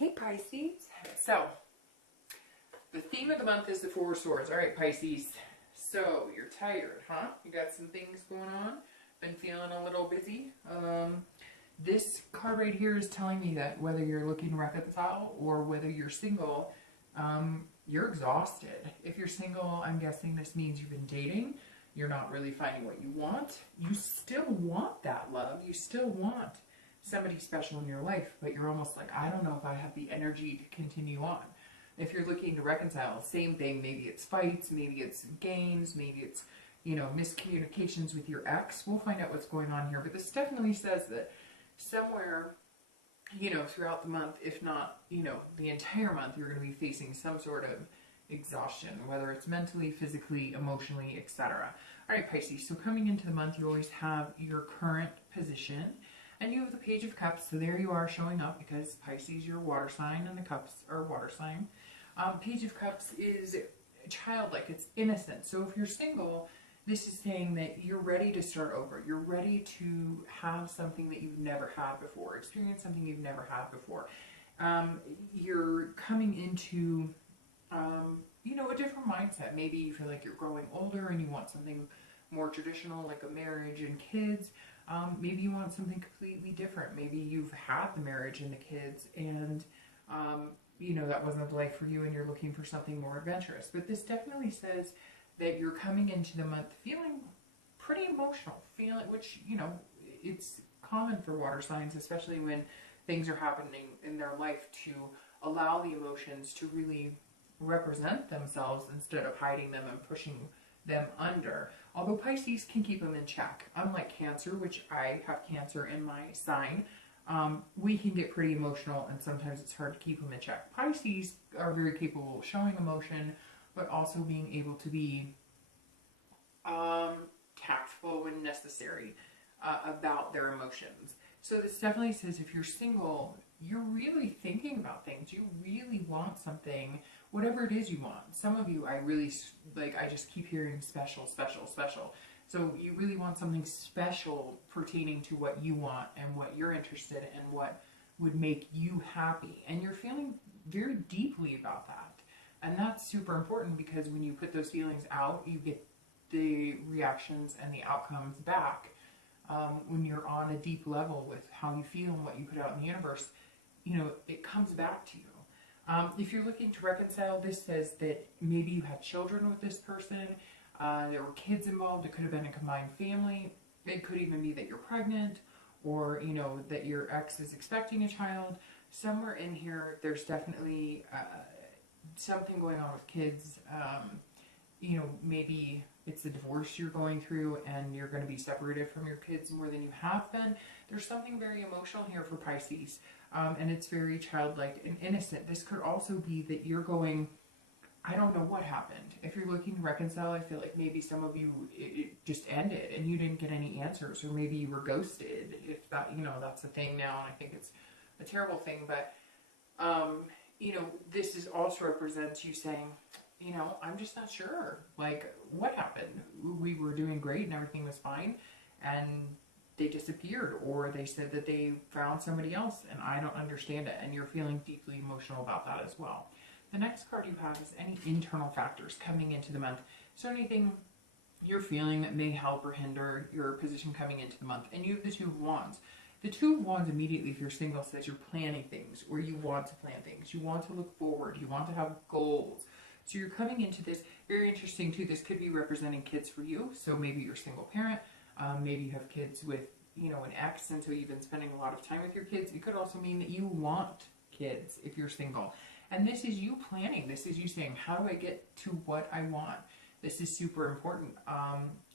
Hey Pisces. So, the theme of the month is the Four of Swords. All right, Pisces. So, you're tired, huh? You got some things going on? Been feeling a little busy? This card right here is telling me that whether you're looking to reconcile or whether you're single, you're exhausted. If you're single, I'm guessing this means you've been dating. You're not really finding what you want. You still want that love. You still want somebody special in your life, but you're almost like, I don't know if I have the energy to continue on. If you're looking to reconcile, same thing. Maybe it's fights, maybe it's games, maybe it's, miscommunications with your ex. We'll find out what's going on here, but this definitely says that somewhere, throughout the month, if not, the entire month, you're going to be facing some sort of exhaustion, whether it's mentally, physically, emotionally, etc. All right, Pisces, so coming into the month, you always have your current position. And you have the Page of Cups, so there you are showing up because Pisces, you're water sign, and the cups are water sign. Page of Cups is childlike, it's innocent. So if you're single, this is saying that you're ready to start over. You're ready to have something that you've never had before, experience something you've never had before. You're coming into, a different mindset. Maybe you feel like you're growing older and you want something more traditional, like a marriage and kids. Maybe you want something completely different. Maybe you've had the marriage and the kids and, that wasn't the life for you and you're looking for something more adventurous. But this definitely says that you're coming into the month feeling pretty emotional, which, it's common for water signs, especially when things are happening in their life, to allow the emotions to really represent themselves instead of hiding them and pushing them under. Although Pisces can keep them in check. Unlike Cancer, which I have Cancer in my sign, we can get pretty emotional and sometimes it's hard to keep them in check. Pisces are very capable of showing emotion, but also being able to be tactful when necessary about their emotions. So this definitely says if you're single, you're really thinking about things. You really want something, whatever it is you want. Some of you, I just keep hearing special, special, special. So you really want something special pertaining to what you want and what you're interested in and what would make you happy. And you're feeling very deeply about that. And that's super important because when you put those feelings out, you get the reactions and the outcomes back. When you're on a deep level with how you feel and what you put out in the universe, it comes back to you. If you're looking to reconcile, this says that maybe you had children with this person, there were kids involved, it could have been a combined family, it could even be that you're pregnant, or, that your ex is expecting a child. Somewhere in here, there's definitely something going on with kids. Maybe it's a divorce you're going through and you're going to be separated from your kids more than you have been. There's something very emotional here for Pisces. And it's very childlike and innocent. This could also be that you're going, I don't know what happened. If you're looking to reconcile, I feel like maybe some of you, it just ended and you didn't get any answers, or maybe you were ghosted. If that, that's a thing now, and I think it's a terrible thing. But, this is also represents you saying, I'm just not sure. Like, what happened? We were doing great and everything was fine, and they disappeared, or they said that they found somebody else and I don't understand it, and you're feeling deeply emotional about that as well. The next card you have is any internal factors coming into the month. So anything you're feeling that may help or hinder your position coming into the month. And you have the Two of Wands. The Two of Wands immediately, if you're single, says you're planning things, or you want to plan things. You want to look forward. You want to have goals. So you're coming into this, very interesting too, this could be representing kids for you. So maybe you're a single parent. Maybe you have kids with, an ex, and so you've been spending a lot of time with your kids. It could also mean that you want kids if you're single. And this is you planning. This is you saying, how do I get to what I want? This is super important.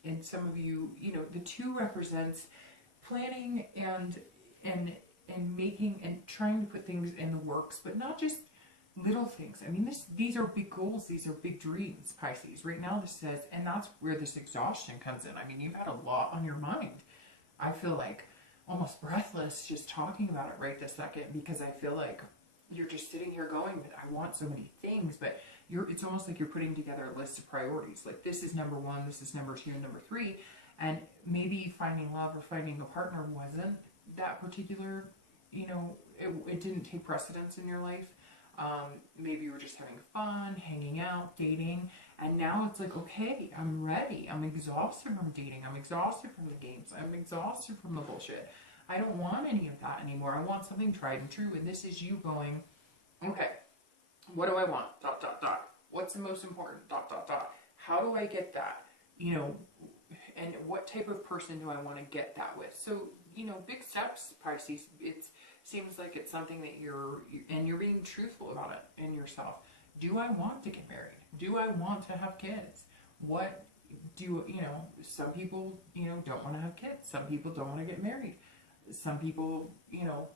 And some of you, the two represents planning and making and trying to put things in the works, but not just little things. I mean, these are big goals. These are big dreams, Pisces. Right now this says, and that's where this exhaustion comes in. I mean, you've had a lot on your mind. I feel like almost breathless just talking about it right this second, because I feel like you're just sitting here going, but I want so many things, but it's almost like you're putting together a list of priorities. Like, this is number one, this is number two, and number three. And maybe finding love or finding a partner wasn't that particular, you know, it didn't take precedence in your life. Maybe you were just having fun, hanging out, dating, and now it's like, okay, I'm ready. I'm exhausted from dating. I'm exhausted from the games. I'm exhausted from the bullshit. I don't want any of that anymore. I want something tried and true, and this is you going, okay, what do I want? ... What's the most important? ... How do I get that? You know, and what type of person do I want to get that with? So, you know, big steps, Pisces. It seems like it's something that you're being truthful about it in yourself. Do I want to get married? Do I want to have kids? What do, you know, some people, you know, don't want to have kids. Some people don't want to get married. Some people, you know,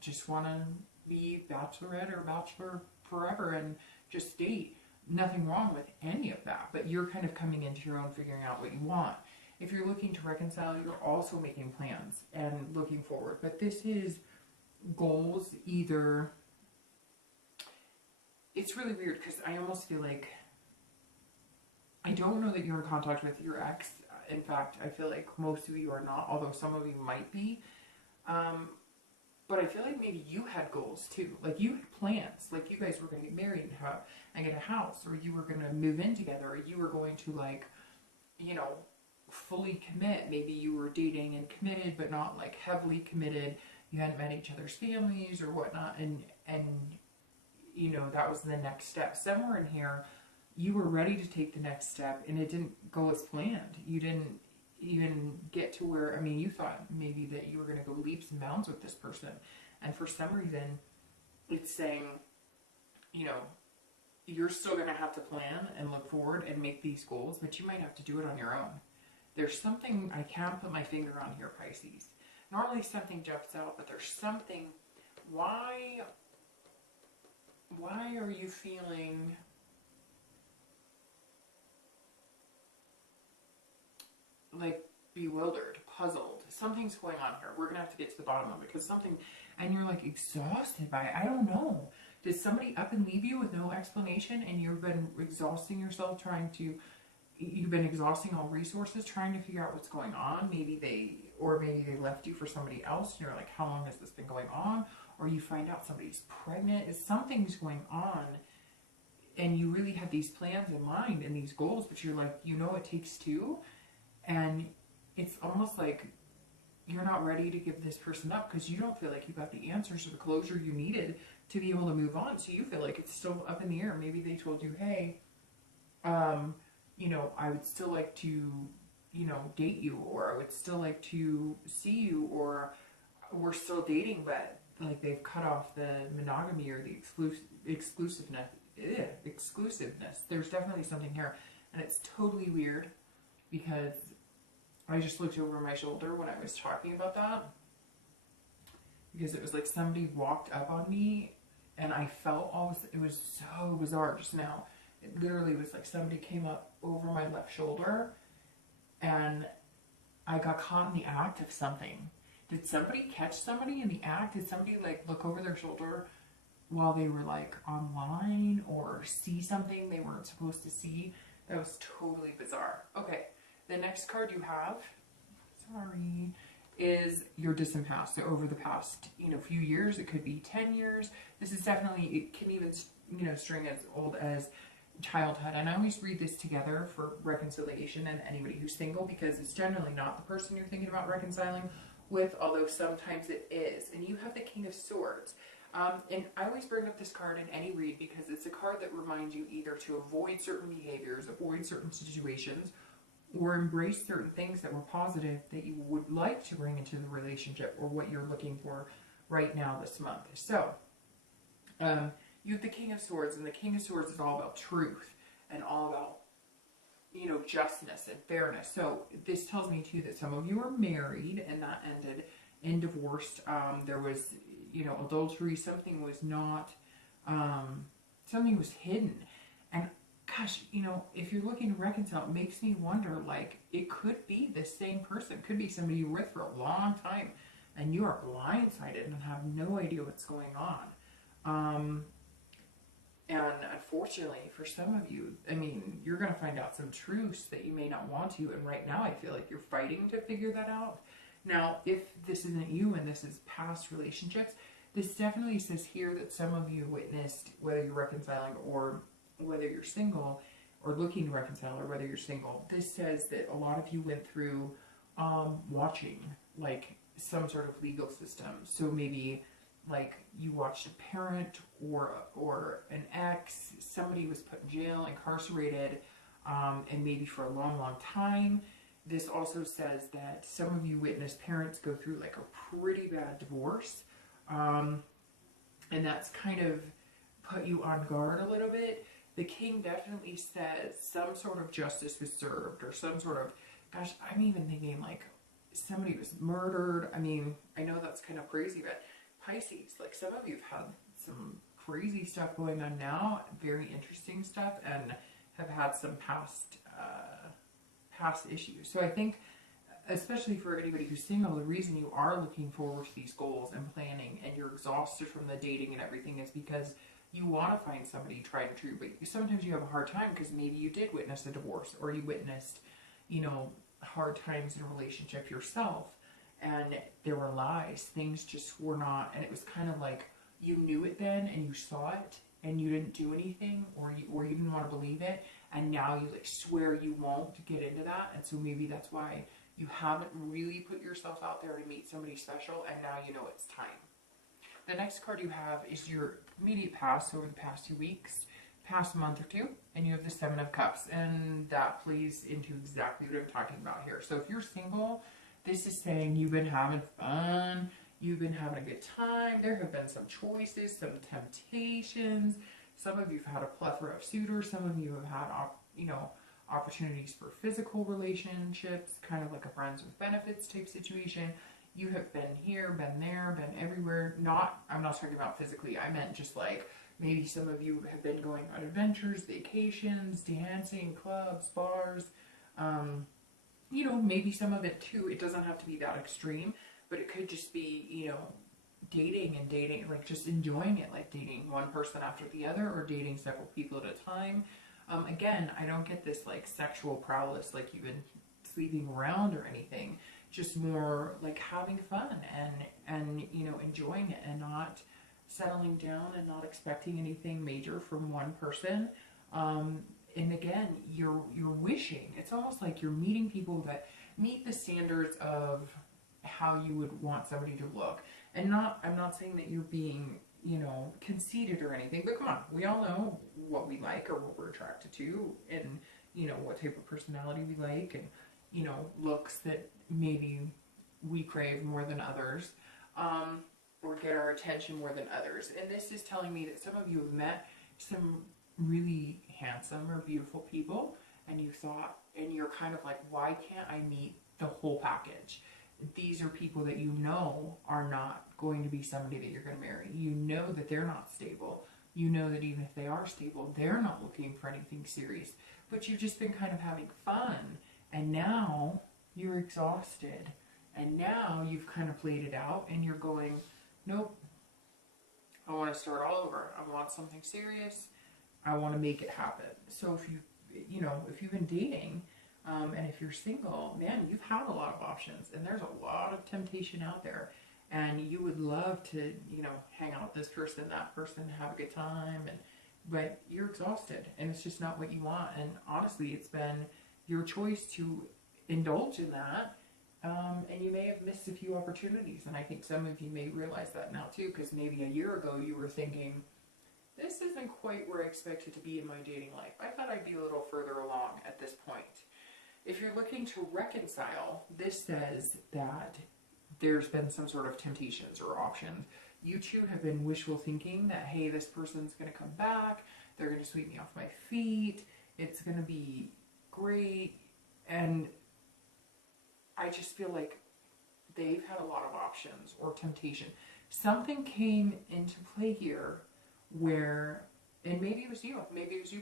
just want to be bachelorette or bachelor forever and just date. Nothing wrong with any of that, but you're kind of coming into your own, figuring out what you want. If you're looking to reconcile, you're also making plans and looking forward. But this is goals either... It's really weird because I almost feel like... I don't know that you're in contact with your ex. In fact, I feel like most of you are not, although some of you might be. But I feel like maybe you had goals too. Like you had plans. Like you guys were going to get married and get a house, or you were going to move in together, or you were going to, like, you know, fully commit. Maybe you were dating and committed, but not like heavily committed. You hadn't met each other's families or whatnot, and you know, that was the next step. Somewhere in here, you were ready to take the next step, and it didn't go as planned. You didn't even get to where, I mean, you thought maybe that you were going to go leaps and bounds with this person, and for some reason, it's saying, you know, you're still going to have to plan and look forward and make these goals, but you might have to do it on your own. There's something I can't put my finger on here, Pisces. Normally something jumps out, but there's something. Why are you feeling like bewildered, puzzled? Something's going on here. We're going to have to get to the bottom of it, because something, and you're like exhausted by it. I don't know. Did somebody up and leave you with no explanation, and you've been exhausting yourself you've been exhausting all resources trying to figure out what's going on? Maybe they left you for somebody else, and you're like, how long has this been going on? Or you find out somebody's pregnant. Something's going on, and you really had these plans in mind and these goals, but you're like, you know, it takes two, and it's almost like you're not ready to give this person up because you don't feel like you got the answers or the closure you needed to be able to move on. So you feel like it's still up in the air. Maybe they told you, hey, you know, I would still like to, you know, date you, or I would still like to see you, or we're still dating, but like they've cut off the monogamy or the exclusiveness. There's definitely something here, and it's totally weird because I just looked over my shoulder when I was talking about that, because it was like somebody walked up on me, and I felt it was so bizarre just now. It literally was like somebody came up over my left shoulder, and I got caught in the act of something. Did somebody catch somebody in the act? Did somebody like look over their shoulder while they were like online, or see something they weren't supposed to see? That was totally bizarre. Okay, the next card you have, is your distant past. So over the past, you know, few years, it could be 10 years. This is definitely, it can even, you know, string as old as childhood. And I always read this together for reconciliation and anybody who's single, because it's generally not the person you're thinking about reconciling with, although sometimes it is. And you have the King of Swords. And I always bring up this card in any read because it's a card that reminds you either to avoid certain behaviors, avoid certain situations, or embrace certain things that were positive that you would like to bring into the relationship, or what you're looking for right now this month. So, you have the King of Swords, and the King of Swords is all about truth and all about, you know, justness and fairness. So this tells me too that some of you are married and that ended in divorce. There was, you know, adultery. Something was not, something was hidden. And gosh, you know, if you're looking to reconcile, it makes me wonder, like, it could be the same person. It could be somebody you were with for a long time, and you are blindsided and have no idea what's going on. And unfortunately, for some of you, I mean, you're going to find out some truths that you may not want to. And right now, I feel like you're fighting to figure that out. Now, if this isn't you and this is past relationships, this definitely says here that some of you witnessed, whether you're reconciling or whether you're single, or looking to reconcile, or whether you're single, this says that a lot of you went through watching like some sort of legal system. So maybe like you watched a parent or an ex, somebody was put in jail, incarcerated, and maybe for a long, long time. This also says that some of you witnessed parents go through like a pretty bad divorce, and that's kind of put you on guard a little bit. The king definitely says some sort of justice was served, or some sort of, gosh, I'm even thinking like somebody was murdered. I mean, I know that's kind of crazy, but Pisces, like some of you have had some crazy stuff going on now, very interesting stuff, and have had some past issues. So I think, especially for anybody who's single, the reason you are looking forward to these goals and planning, and you're exhausted from the dating and everything, is because you want to find somebody tried and true, but sometimes you have a hard time because maybe you did witness a divorce, or you witnessed, you know, hard times in a relationship yourself, and there were lies, things just were not, and it was kind of like you knew it then and you saw it and you didn't do anything, or you didn't want to believe it, and now you like swear you won't get into that. And so maybe that's why you haven't really put yourself out there to meet somebody special, and now you know it's time. The next card you have is your immediate past over the past 2 weeks, past month or two, and you have the Seven of Cups, and that plays into exactly what I'm talking about here. So if you're single, this is saying you've been having fun, you've been having a good time, there have been some choices, some temptations, some of you have had a plethora of suitors, some of you have had, you know, opportunities for physical relationships, kind of like a friends with benefits type situation. You have been here, been there, been everywhere. I'm not talking about physically, I meant just like, maybe some of you have been going on adventures, vacations, dancing, clubs, bars, you know, maybe some of it too, it doesn't have to be that extreme, but it could just be, you know, dating, like just enjoying it, like dating one person after the other, or dating several people at a time. Again, I don't get this like sexual prowess, like you've been sleeping around or anything, just more like having fun and you know, enjoying it, and not settling down and not expecting anything major from one person. And again, you're wishing, it's almost like you're meeting people that meet the standards of how you would want somebody to look. And I'm not saying that you're being, you know, conceited or anything, but come on, we all know what we like or what we're attracted to, and, you know, what type of personality we like, and, you know, looks that maybe we crave more than others, or get our attention more than others. And this is telling me that some of you have met some really handsome or beautiful people, and you thought, and you're kind of like, why can't I meet the whole package? These are people that you know are not going to be somebody that you're going to marry. You know that they're not stable. You know that even if they are stable, they're not looking for anything serious. But you've just been kind of having fun, and now you're exhausted, and now you've kind of played it out, and you're going, nope, I want to start all over. I want something serious. I want to make it happen. So if if you've been dating, and if you're single, man, you've had a lot of options, and there's a lot of temptation out there, and you would love to, you know, hang out with this person, that person, have a good time, but you're exhausted, and it's just not what you want. And honestly, it's been your choice to indulge in that, and you may have missed a few opportunities, and I think some of you may realize that now too, because maybe a year ago you were thinking, this isn't quite where I expected to be in my dating life. I thought I'd be a little further along at this point. If you're looking to reconcile, this says that there's been some sort of temptations or options. You two have been wishful thinking that, hey, this person's going to come back, they're going to sweep me off my feet, it's going to be great, and I just feel like they've had a lot of options or temptation. Something came into play here where, and maybe it was you,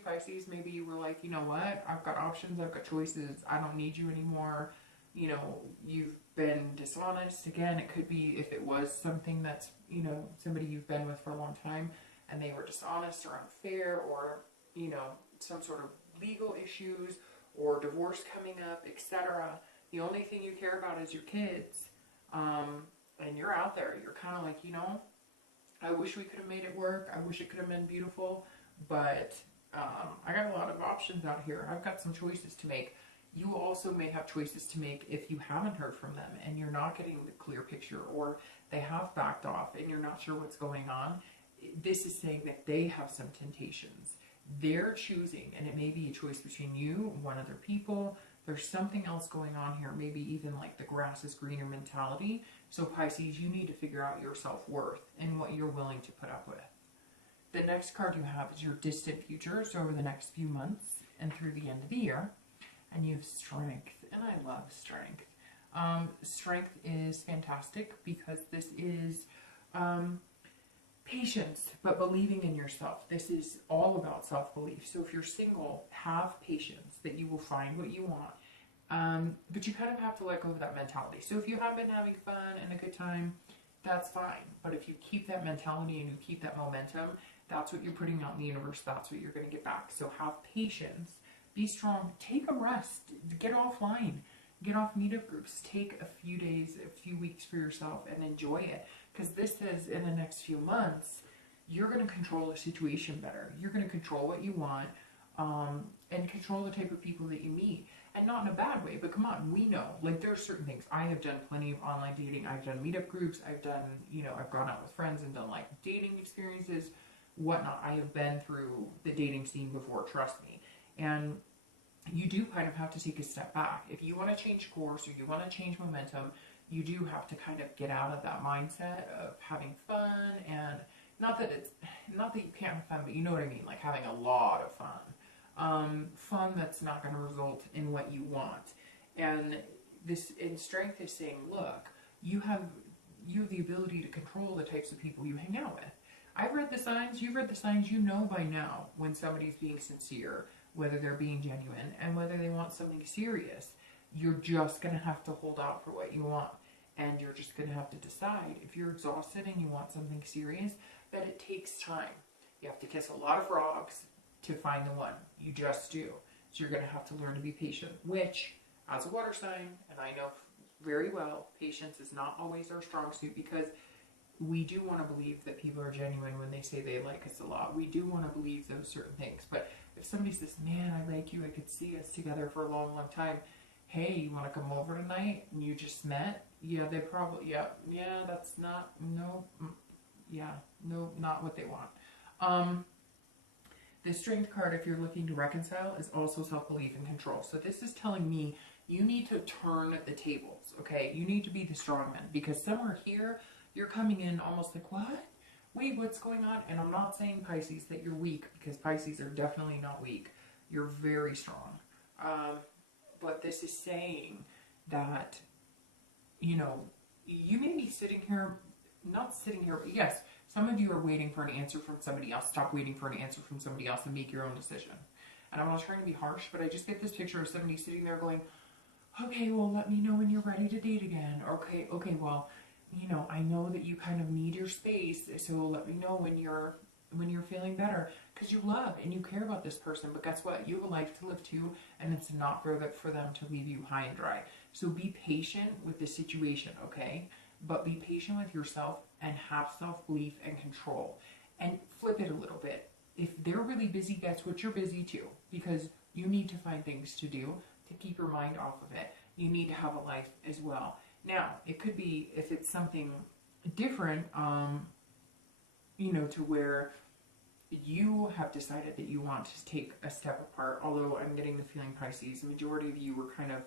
Pisces, maybe you were like, you know what, I've got options, I've got choices, I don't need you anymore, you know, you've been dishonest. Again, it could be if it was something that's, you know, somebody you've been with for a long time, and they were dishonest or unfair, or, you know, some sort of legal issues, or divorce coming up, etc. The only thing you care about is your kids. And you're out there. You're kind of like, you know, I wish we could have made it work. I wish it could have been beautiful. But I got a lot of options out here. I've got some choices to make. You also may have choices to make if you haven't heard from them and you're not getting the clear picture, or they have backed off and you're not sure what's going on. This is saying that they have some temptations. They're choosing, and it may be a choice between you and one other people. There's something else going on here, maybe even like the grass is greener mentality. So Pisces, you need to figure out your self-worth and what you're willing to put up with. The next card you have is your distant future, so over the next few months and through the end of the year. And you have strength, and I love strength. Strength is fantastic because this is patience, but believing in yourself. This is all about self-belief. So if you're single, have patience that you will find what you want. But you kind of have to let go of that mentality. So if you have been having fun and a good time, that's fine. But if you keep that mentality and you keep that momentum, that's what you're putting out in the universe. That's what you're going to get back. So have patience. Be strong. Take a rest. Get offline. Get off meetup groups. Take a few days, a few weeks for yourself and enjoy it. Because this says in the next few months, you're going to control the situation better. You're going to control what you want and control the type of people that you meet. And not in a bad way, but come on, we know. Like, there are certain things. I have done plenty of online dating. I've done meetup groups. I've done, you know, I've gone out with friends and done, like, dating experiences, whatnot. I have been through the dating scene before, trust me. And you do kind of have to take a step back. If you want to change course or you want to change momentum, you do have to kind of get out of that mindset of having fun, and not that you can't have fun, but you know what I mean, like having a lot of fun. Fun that's not going to result in what you want. And this in strength is saying, look, you have the ability to control the types of people you hang out with. I've read the signs, you've read the signs, you know by now when somebody's being sincere, whether they're being genuine, and whether they want something serious. You're just going to have to hold out for what you want. And you're just going to have to decide, if you're exhausted and you want something serious, that it takes time. You have to kiss a lot of frogs to find the one. You just do. So you're going to have to learn to be patient, which, as a water sign, and I know very well, patience is not always our strong suit, because we do want to believe that people are genuine when they say they like us a lot. We do want to believe those certain things. But if somebody says, man, I like you, I could see us together for a long, long time. Hey, you want to come over tonight? And you just met? Yeah, they probably, that's not, no, not what they want. The strength card, if you're looking to reconcile, is also self-belief and control. So this is telling me you need to turn the tables, okay? You need to be the strong man, because somewhere here, you're coming in almost like, what? Wait, what's going on? And I'm not saying, Pisces, that you're weak, because Pisces are definitely not weak. You're very strong. But this is saying that, you know, you may be sitting here, not sitting here, but yes, some of you are waiting for an answer from somebody else. Stop waiting for an answer from somebody else and make your own decision. And I'm not trying to be harsh, but I just get this picture of somebody sitting there going, okay, well, let me know when you're ready to date again. Okay, well, you know, I know that you kind of need your space, so let me know when you're feeling better, because you love and you care about this person. But guess what? You have a life to live too, and it's not for them to leave you high and dry. So be patient with the situation, okay? But be patient with yourself and have self-belief and control. And flip it a little bit. If they're really busy, guess what? You're busy too, because you need to find things to do to keep your mind off of it. You need to have a life as well. Now, it could be, if it's something different, you know, to where you have decided that you want to take a step apart, although I'm getting the feeling, Pisces, the majority of you were kind of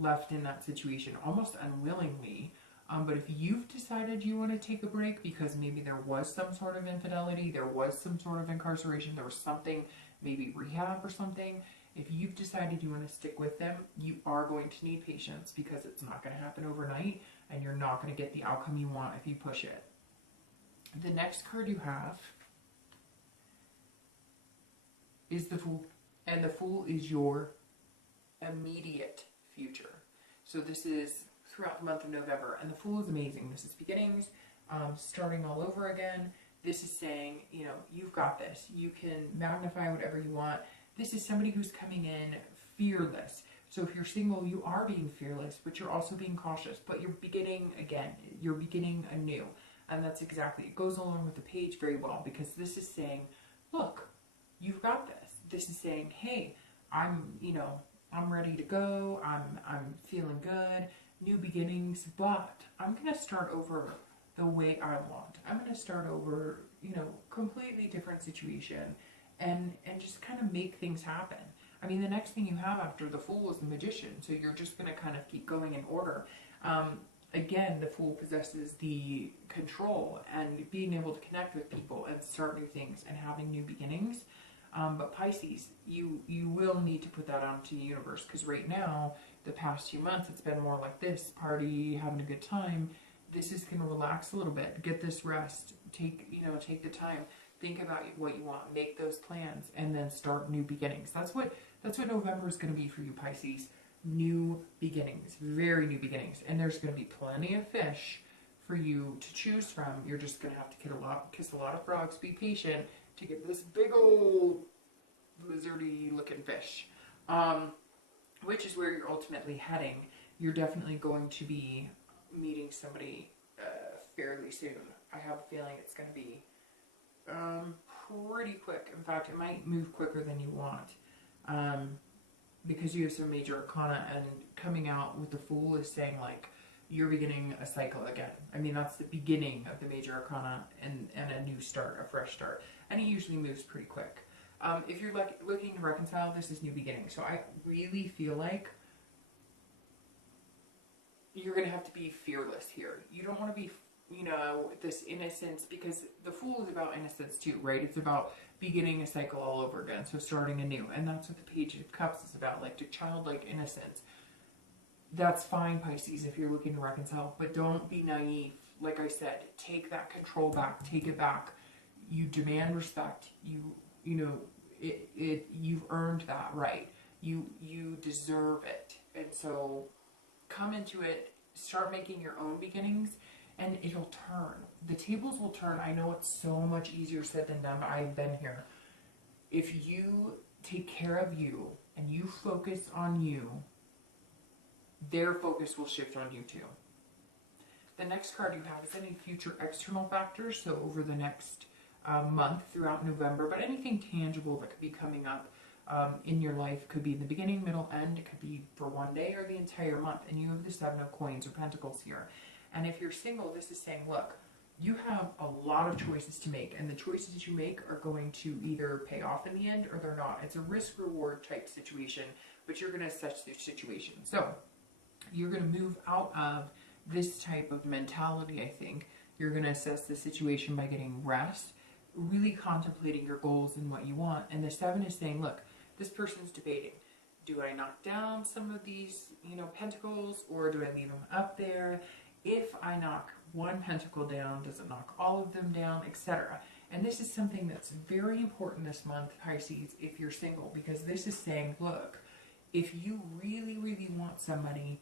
left in that situation almost unwillingly. But if you've decided you want to take a break because maybe there was some sort of infidelity, there was some sort of incarceration, there was something, maybe rehab or something, if you've decided you want to stick with them, you are going to need patience, because it's not going to happen overnight, and you're not going to get the outcome you want if you push it. The next card you have is the Fool, and the Fool is your immediate future. So this is throughout the month of November, and the Fool is amazing. This is beginnings, starting all over again. This is saying, you know, you've got this. You can magnify whatever you want. This is somebody who's coming in fearless. So if you're single, you are being fearless, but you're also being cautious. But you're beginning again. You're beginning anew. And that's exactly, it goes along with the page very well, because this is saying, look, you've got this. This is saying, hey, I'm ready to go. I'm feeling good. New beginnings, but I'm going to start over the way I want. I'm going to start over, completely different situation and just kind of make things happen. I mean, the next thing you have after the Fool is the Magician, so you're just going to kind of keep going in order. Again, the Fool possesses the control and being able to connect with people and start new things and having new beginnings. But Pisces, you will need to put that out to the universe, because right now, the past few months, it's been more like this, party, having a good time. This is going to relax a little bit, get this rest, take the time, think about what you want, make those plans, and then start new beginnings. That's what November is going to be for you, Pisces. New beginnings, very new beginnings. And there's going to be plenty of fish for you to choose from. You're just going to have to kiss a lot of frogs, be patient to get this big old lizardy looking fish, which is where you're ultimately heading. You're definitely going to be meeting somebody fairly soon. I have a feeling it's going to be pretty quick. In fact, it might move quicker than you want, because you have some major arcana, and coming out with the Fool is saying, like, you're beginning a cycle again. I mean, that's the beginning of the major arcana and a new start, a fresh start. And it usually moves pretty quick. If you're looking to reconcile, this is new beginning. So I really feel like you're going to have to be fearless here. You don't want to be, this innocence, because the Fool is about innocence too, right? It's about beginning a cycle all over again, so starting anew. And that's what the Page of Cups is about, like the childlike innocence. That's fine, Pisces, if you're looking to reconcile, but don't be naive. Like I said, take that control back, take it back. You demand respect. You've earned that right. You deserve it. And so come into it, start making your own beginnings, and it'll turn. The tables will turn. I know it's so much easier said than done, but I've been here. If you take care of you and you focus on you, their focus will shift on you too. The next card you have is any future external factors, so over the next month throughout November, but anything tangible that could be coming up in your life. Could be in the beginning, middle, end. It could be for one day or the entire month. And you have the Seven of Coins or Pentacles here. And if you're single, this is saying, look, you have a lot of choices to make, and the choices you make are going to either pay off in the end or they're not. It's a risk-reward type situation, but you're going to assess the situation. So you're going to move out of this type of mentality, I think. You're going to assess the situation by getting rest, really contemplating your goals and what you want. And the Seven is saying, look, this person's debating. Do I knock down some of these, pentacles, or do I leave them up there? If I knock one pentacle down, does it knock all of them down, etc.? And this is something that's very important this month, Pisces, if you're single, because this is saying, look, if you really, really want somebody,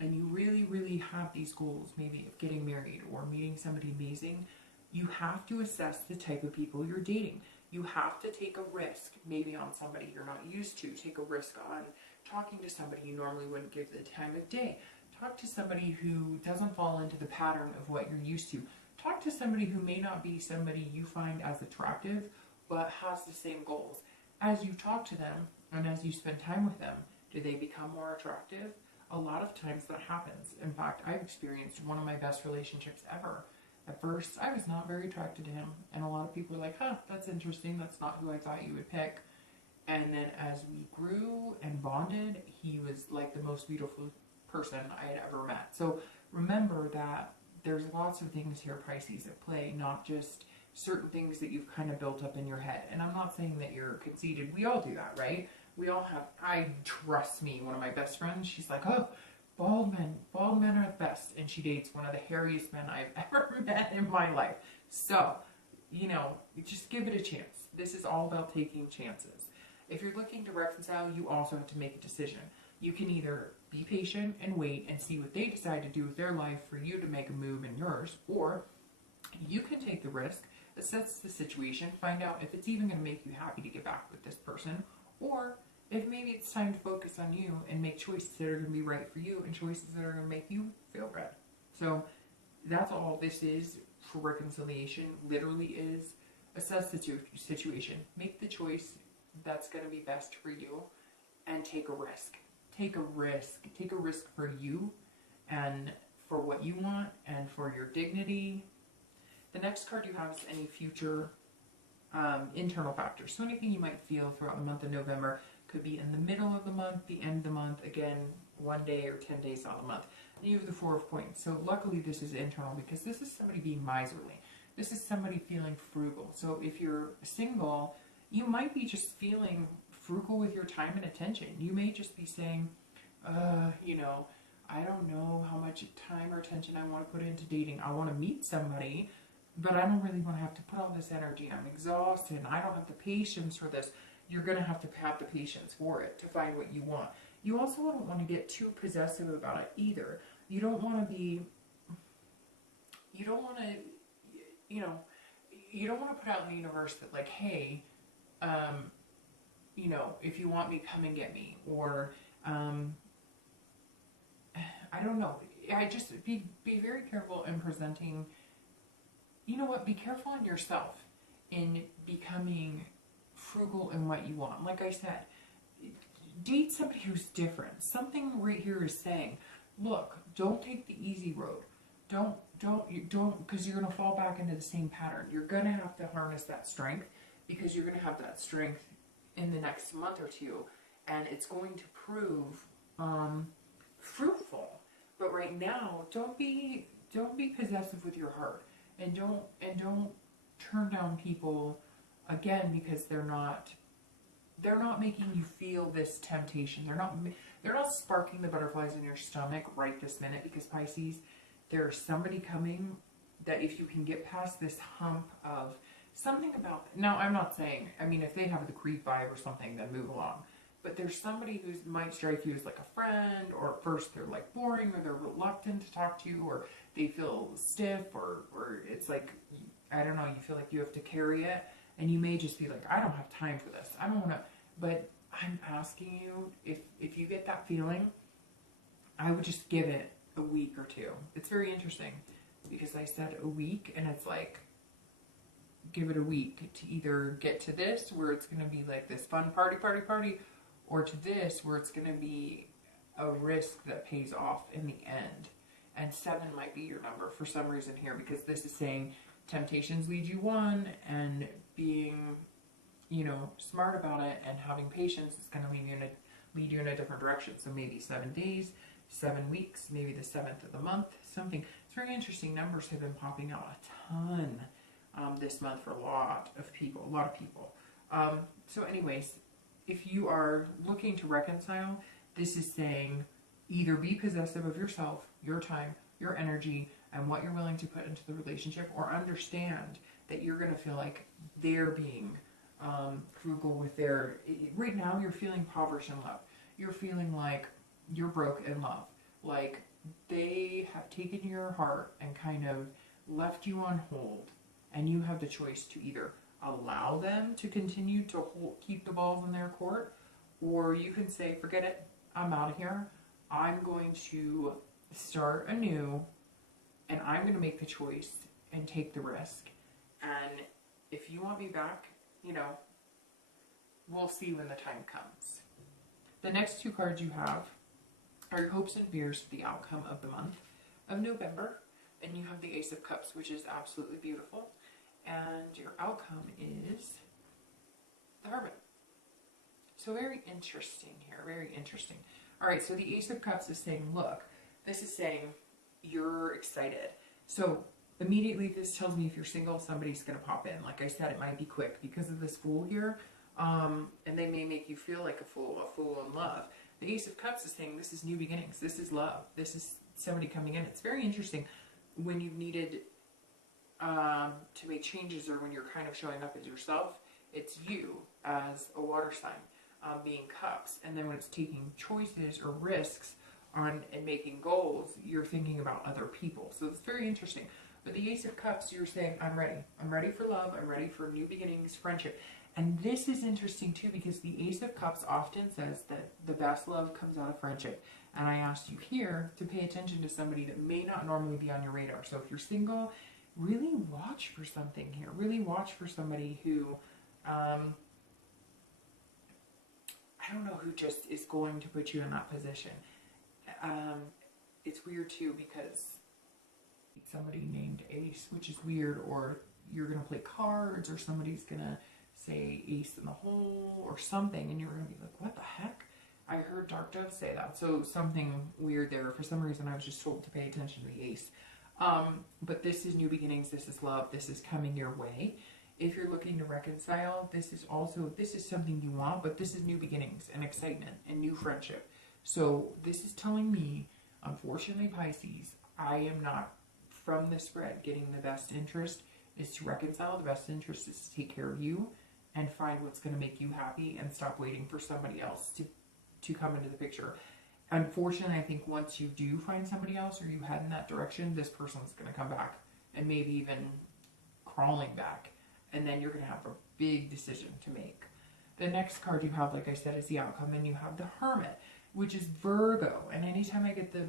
and you really, really have these goals, maybe of getting married or meeting somebody amazing, you have to assess the type of people you're dating. You have to take a risk, maybe on somebody you're not used to. Take a risk on talking to somebody you normally wouldn't give the time of day. Talk to somebody who doesn't fall into the pattern of what you're used to. Talk to somebody who may not be somebody you find as attractive, but has the same goals. As you talk to them, and as you spend time with them, do they become more attractive? A lot of times that happens. In fact, I've experienced one of my best relationships ever. At first, I was not very attracted to him, and a lot of people were like, that's interesting, that's not who I thought you would pick. And then as we grew and bonded, he was like the most beautiful person I had ever met. So remember that there's lots of things here, Pisces, at play, not just certain things that you've kind of built up in your head. And I'm not saying that you're conceited. We all do that, right? We all have, trust me, one of my best friends, she's like, bald men are the best. And she dates one of the hairiest men I've ever met in my life. So, just give it a chance. This is all about taking chances. If you're looking to reconcile, you also have to make a decision. You can either be patient and wait and see what they decide to do with their life for you to make a move in yours, or you can take the risk, assess the situation, find out if it's even going to make you happy to get back with this person, or if maybe it's time to focus on you and make choices that are going to be right for you and choices that are going to make you feel good. So that's all this is for reconciliation. Literally is assess the situation. Make the choice that's going to be best for you and take a risk. Take a risk. Take a risk for you and for what you want and for your dignity. The next card you have is any future internal factors. So anything you might feel throughout the month of November could be in the middle of the month, the end of the month, again, 1 day or 10 days out of the month. And you have the 4 of coins. So luckily this is internal because this is somebody being miserly. This is somebody feeling frugal. So if you're single, you might be just feeling frugal with your time and attention. You may just be saying, you know, I don't know how much time or attention I want to put into dating. I want to meet somebody, but I don't really want to have to put all this energy. I'm exhausted. I don't have the patience for this. You're going to have the patience for it to find what you want. You also don't want to get too possessive about it either. You don't want to be, you don't want to, you know, you don't want to put out in the universe that like, hey, you know, if you want me, come and get me. Or, I don't know. I just be very careful in presenting. You know what? Be careful on yourself in becoming frugal in what you want. Like I said, date somebody who's different. Something right here is saying, look, don't take the easy road. Don't, because you're going to fall back into the same pattern. You're going to have to harness that strength because you're going to have that strength in the next month or two, and it's going to prove fruitful. But right now, don't be possessive with your heart, and don't turn down people again because they're not making you feel this temptation. They're not sparking the butterflies in your stomach right this minute, because Pisces, there's somebody coming that if you can get past this hump of something about, now I'm not saying, I mean, if they have the creep vibe or something, then move along. But there's somebody who might strike you as like a friend, or at first they're like boring, or they're reluctant to talk to you, or they feel stiff, or it's like, I don't know, you feel like you have to carry it, and you may just be like, I don't have time for this. I don't want to, but I'm asking you, if you get that feeling, I would just give it a week or two. It's very interesting because I said a week, and it's like, give it a week to either get to this where it's going to be like this fun party, or to this where it's going to be a risk that pays off in the end. And 7 might be your number for some reason here, because this is saying temptations lead you one, and being, you know, smart about it and having patience is going to lead you in a different direction. So maybe 7 days, 7 weeks, maybe the 7th of the month, something. It's very interesting. Numbers have been popping out a ton this month for a lot of people. So anyways, if you are looking to reconcile, this is saying either be possessive of yourself, your time, your energy, and what you're willing to put into the relationship, or understand that you're going to feel like they're being frugal with their, right now you're feeling impoverished in love. You're feeling like you're broke in love. Like they have taken your heart and kind of left you on hold, and you have the choice to either allow them to continue to keep the balls in their court, or you can say, forget it, I'm out of here. I'm going to start anew, and I'm going to make the choice and take the risk. And if you want me back, you know, we'll see when the time comes. The next 2 cards you have are your hopes and fears for the outcome of the month of November. And you have the Ace of Cups, which is absolutely beautiful. And your outcome is the Hermit. So very interesting here, very interesting. All right, so the Ace of Cups is saying, look, this is saying you're excited. So immediately this tells me if you're single, somebody's going to pop in. Like I said, it might be quick because of this Fool here. And they may make you feel like a fool in love. The Ace of Cups is saying this is new beginnings. This is love. This is somebody coming in. It's very interesting when you've needed to make changes, or when you're kind of showing up as yourself. It's you as a water sign being cups. And then when it's taking choices or risks on and making goals, you're thinking about other people. So it's very interesting. But the Ace of Cups, you're saying, I'm ready. I'm ready for love. I'm ready for new beginnings, friendship. And this is interesting too, because the Ace of Cups often says that the best love comes out of friendship. And I asked you here to pay attention to somebody that may not normally be on your radar. So if you're single, really watch for something here. Really watch for somebody who, I don't know, who just is going to put you in that position. It's weird too, because somebody named Ace, which is weird, or you're going to play cards, or somebody's going to say Ace in the hole or something, and you're going to be like, what the heck? I heard Dark Dove say that. So something weird there. For some reason, I was just told to pay attention to the Ace. But this is new beginnings. This is love. This is coming your way. If you're looking to reconcile, this is something you want, but this is new beginnings and excitement and new friendship. So this is telling me, unfortunately, Pisces, I am not, from the spread, getting the best interest is to reconcile. The best interest is to take care of you and find what's going to make you happy, and stop waiting for somebody else to come into the picture. Unfortunately, I think once you do find somebody else, or you head in that direction, this person's going to come back, and maybe even crawling back, and then you're going to have a big decision to make. The next card you have, like I said, is the outcome, and you have the Hermit, which is Virgo. And anytime I get the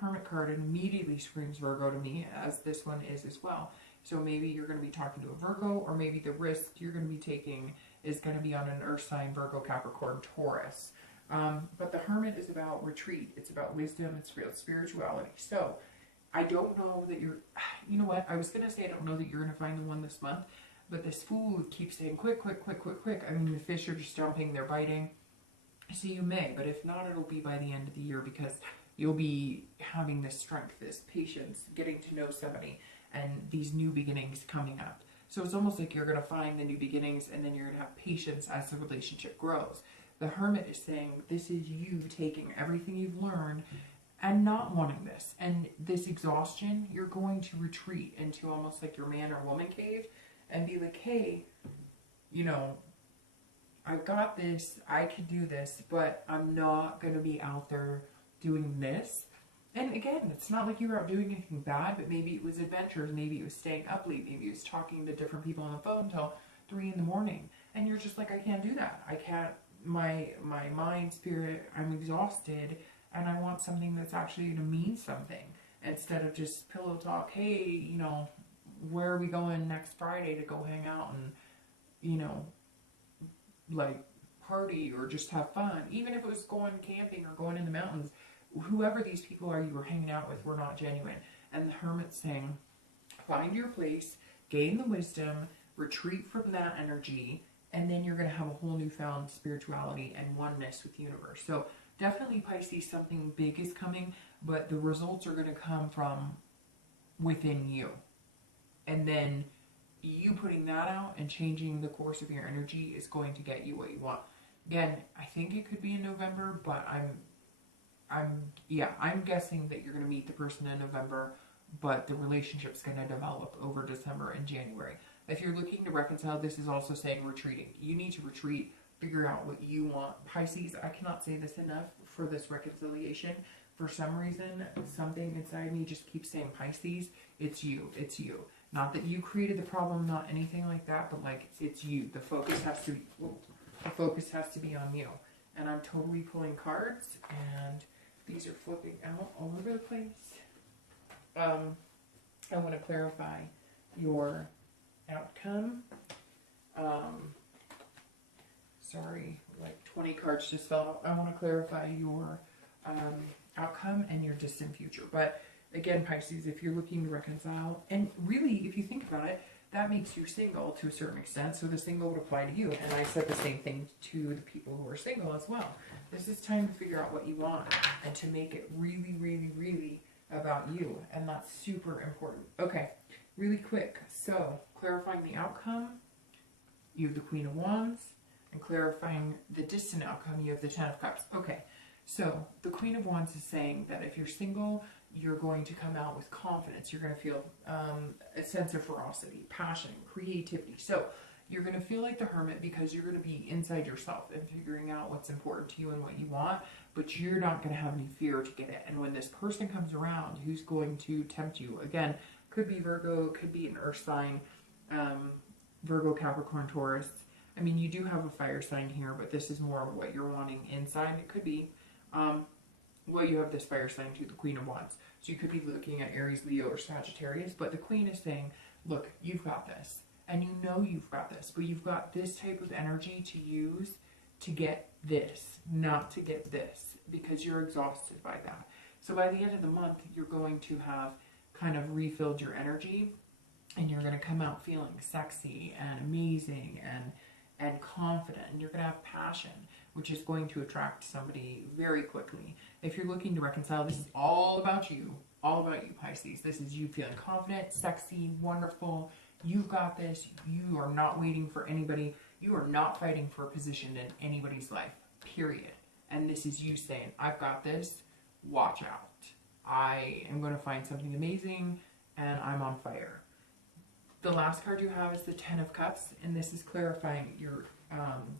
Hermit card, it immediately screams Virgo to me, as this one is as well. So maybe you're going to be talking to a Virgo, or maybe the risk you're going to be taking is going to be on an earth sign, Virgo, Capricorn, Taurus. But the Hermit is about retreat. It's about wisdom. It's about spirituality. So I don't know that you're, you know what? I was going to say I don't know that you're going to find the one this month, but this Fool keeps saying quick, quick, quick, quick, quick. I mean, the fish are just jumping, they're biting. So you may, but if not, it'll be by the end of the year, because you'll be having this strength, this patience, getting to know somebody, and these new beginnings coming up. So it's almost like you're going to find the new beginnings, and then you're going to have patience as the relationship grows. The Hermit is saying this is you taking everything you've learned and not wanting this. And this exhaustion, you're going to retreat into almost like your man or woman cave and be like, hey, you know, I've got this, I can do this, but I'm not going to be out there doing this. And again, it's not like you were out doing anything bad, but maybe it was adventures, maybe it was staying up late, maybe it was talking to different people on the phone till 3 in the morning. And you're just like, I can't do that. I can't, my mind, spirit, I'm exhausted, and I want something that's actually going to mean something, instead of just pillow talk. Hey, you know, where are we going next Friday to go hang out and, you know, like party or just have fun? Even if it was going camping or going in the mountains, whoever these people are you were hanging out with were not genuine. And the Hermit's saying, find your place, gain the wisdom, retreat from that energy, and then you're going to have a whole newfound spirituality and oneness with the universe. So definitely, Pisces, something big is coming, but the results are going to come from within you. And then you putting that out and changing the course of your energy is going to get you what you want. Again, I think it could be in November, but I'm guessing that you're going to meet the person in November, but the relationship's going to develop over December and January. If you're looking to reconcile, this is also saying retreating. You need to retreat, figure out what you want. Pisces, I cannot say this enough for this reconciliation. For some reason, something inside me just keeps saying, Pisces, it's you, it's you. Not that you created the problem, not anything like that, but like, it's you. The focus has to be on you. And I'm totally pulling cards, and these are flipping out all over the place. I want to clarify your outcome. Sorry, like 20 cards just fell out. I want to clarify your outcome and your distant future. But again, Pisces, if you're looking to reconcile, and really, if you think about it, that makes you single to a certain extent, so the single would apply to you. And I said the same thing to the people who are single as well. This is time to figure out what you want and to make it really, really, really about you. And that's super important. Okay, really quick. So, clarifying the outcome, you have the Queen of Wands, and clarifying the distant outcome, you have the Ten of Cups. Okay, so the Queen of Wands is saying that if you're single, you're going to come out with confidence. You're going to feel a sense of ferocity, passion, creativity. So you're going to feel like the Hermit because you're going to be inside yourself and figuring out what's important to you and what you want, but you're not going to have any fear to get it. And when this person comes around who's going to tempt you, again, Could be Virgo, could be an earth sign, Virgo, Capricorn, Taurus. I mean, you do have a fire sign here, but this is more what you're wanting inside. It could be, well, you have this fire sign too, the Queen of Wands. So you could be looking at Aries, Leo, or Sagittarius, but the Queen is saying, look, you've got this. And you know you've got this, but you've got this type of energy to use to get this, not to get this, because you're exhausted by that. So by the end of the month, you're going to have kind of refilled your energy, and you're going to come out feeling sexy and amazing and confident, and you're going to have passion, which is going to attract somebody very quickly. If you're looking to reconcile, this is all about you, Pisces. This is you feeling confident, sexy, wonderful. You've got this. You are not waiting for anybody. You are not fighting for a position in anybody's life, period. And this is you saying, I've got this. Watch out. I am going to find something amazing, and I'm on fire. The last card you have is the Ten of Cups, and this is clarifying your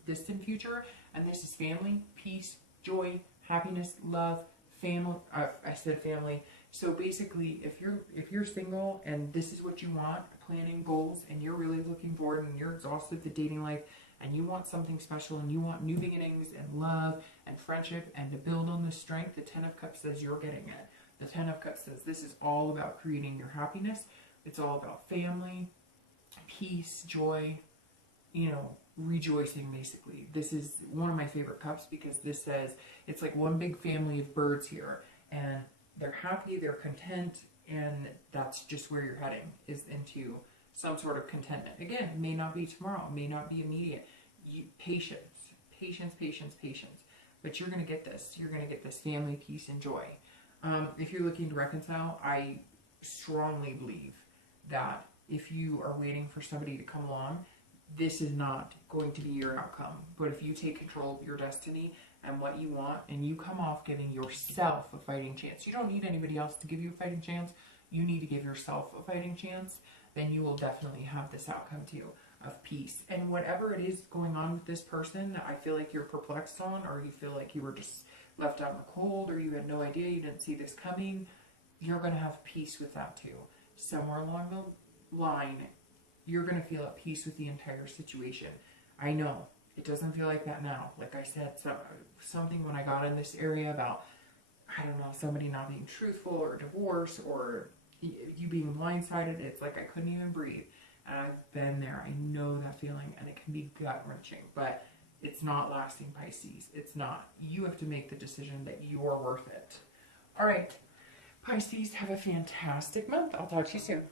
distant future, and this is family, peace, joy, happiness, love, family. I said family. So basically, if you're single and this is what you want, planning goals, and you're really looking forward, and you're exhausted with the dating life, and you want something special, and you want new beginnings and love and friendship, and to build on the strength, the Ten of Cups says you're getting it. The Ten of Cups says this is all about creating your happiness. It's all about family, peace, joy, rejoicing, basically. This is one of my favorite cups because this says it's like one big family of birds here, and they're happy, they're content, and that's just where you're heading, is into some sort of contentment. Again, it may not be tomorrow, it may not be immediate. Patience. But you're going to get this. You're going to get this family, peace, and joy. If you're looking to reconcile, I strongly believe that if you are waiting for somebody to come along, this is not going to be your outcome. But if you take control of your destiny and what you want, and you come off giving yourself a fighting chance, you don't need anybody else to give you a fighting chance, you need to give yourself a fighting chance, then you will definitely have this outcome too, of peace. And whatever it is going on with this person that I feel like you're perplexed on, or you feel like you were just left out in the cold, or you had no idea, you didn't see this coming, you're going to have peace with that too. Somewhere along the line, you're going to feel at peace with the entire situation. I know it doesn't feel like that now. Like I said, something when I got in this area about, I don't know, somebody not being truthful, or divorce, or you being blindsided, it's like I couldn't even breathe. And I've been there. I know that feeling, and it can be gut-wrenching, but it's not lasting, Pisces. It's not. You have to make the decision that you're worth it. All right, Pisces, have a fantastic month. I'll talk to you soon.